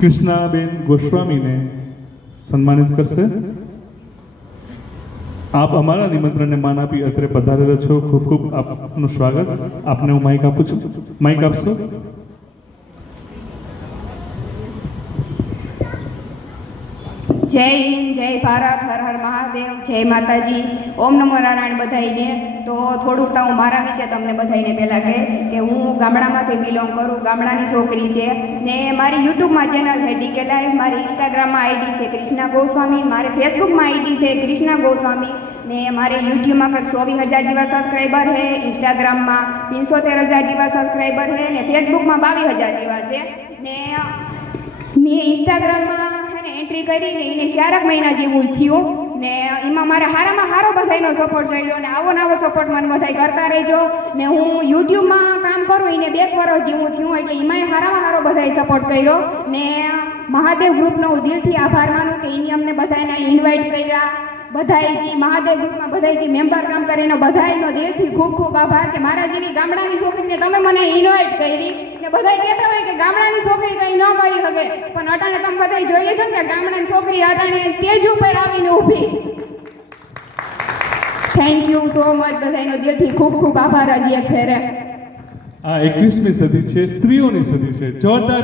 કૃષ્ણાબેન ગોસ્વામીને સન્માનિત કરશે. આપ અમારા નિમંત્રણને માન આપી અત્રે પધારેલા છો. ખૂબ ખૂબ આપનું સ્વાગત. આપને હું માઇક આપું છું. માઇક આપશો. જય હિન્દ, જય ભારત, હર હર મહાદેવ, જય માતાજી, ઓમ નમો નારાયણ બધાઈને. તો થોડુંક તો હું મારા વિશે તમને બધાઈને પહેલાં કહે કે હું ગામડામાંથી બિલોંગ કરું, ગામડાની છોકરી છે ને મારી યુટ્યુબમાં ચેનલ છે ડીકે લાઈવ, મારી ઇન્સ્ટાગ્રામમાં આઈડી છે કૃષ્ણા ગોસ્વામી, મારે ફેસબુકમાં આઈડી છે કૃષ્ણા ગોસ્વામી ને મારે યુટ્યુબમાં કંઈક 24,000 જેવા સબસ્ક્રાઈબર છે, ઇન્સ્ટાગ્રામમાં 75,000 જેવા સબસ્ક્રાઈબર છે ને ફેસબુકમાં 22,000 જેવા છે ને મેં ઇન્સ્ટાગ્રામમાં એન્ટ્રી કરીને એને 4 મહિના જેવું થયું ને એમાં મારે સારામાં સારો બધાનો સપોર્ટ જોઈજો ને આવો નવો સપોર્ટ મને બધાય કરતા રહેજો ને હું યુટ્યુબમાં કામ કરું એને 2 વર્ષ જેવું થયું એટલે એમાંય સારામાં સારો બધાએ સપોર્ટ કર્યો ને મહાદેવ ગ્રુપનો હું દિલથી આભાર માનું કે એને અમને બધાને ઇન્વાઇટ કર્યા. બધાય જે મહાદેવ ગ્રુપમાં બધાય જે મેમ્બર કામ કરે એનો બધાયનો દિલથી ખૂબ ખૂબ આભાર કે મારા જેવી ગામડાની છોકરીને તમે મને ઇન્વાઇટ કરી ને બધાય કહેતા હોય કે ગામડાની છોકરી કંઈ ન કરી શકે પણ અટાણે તમે બધાય જોઈ લેજો ને કે ગામડાની છોકરી અટાણે સ્ટેજ ઉપર આવીને ઊભી. થેન્ક યુ સો મચ બધાયનો દિલથી ખૂબ ખૂબ આભાર. હજી એક ફેરે આ 21મી સદી છે, સ્ત્રીઓની સદી છે. જોરદાર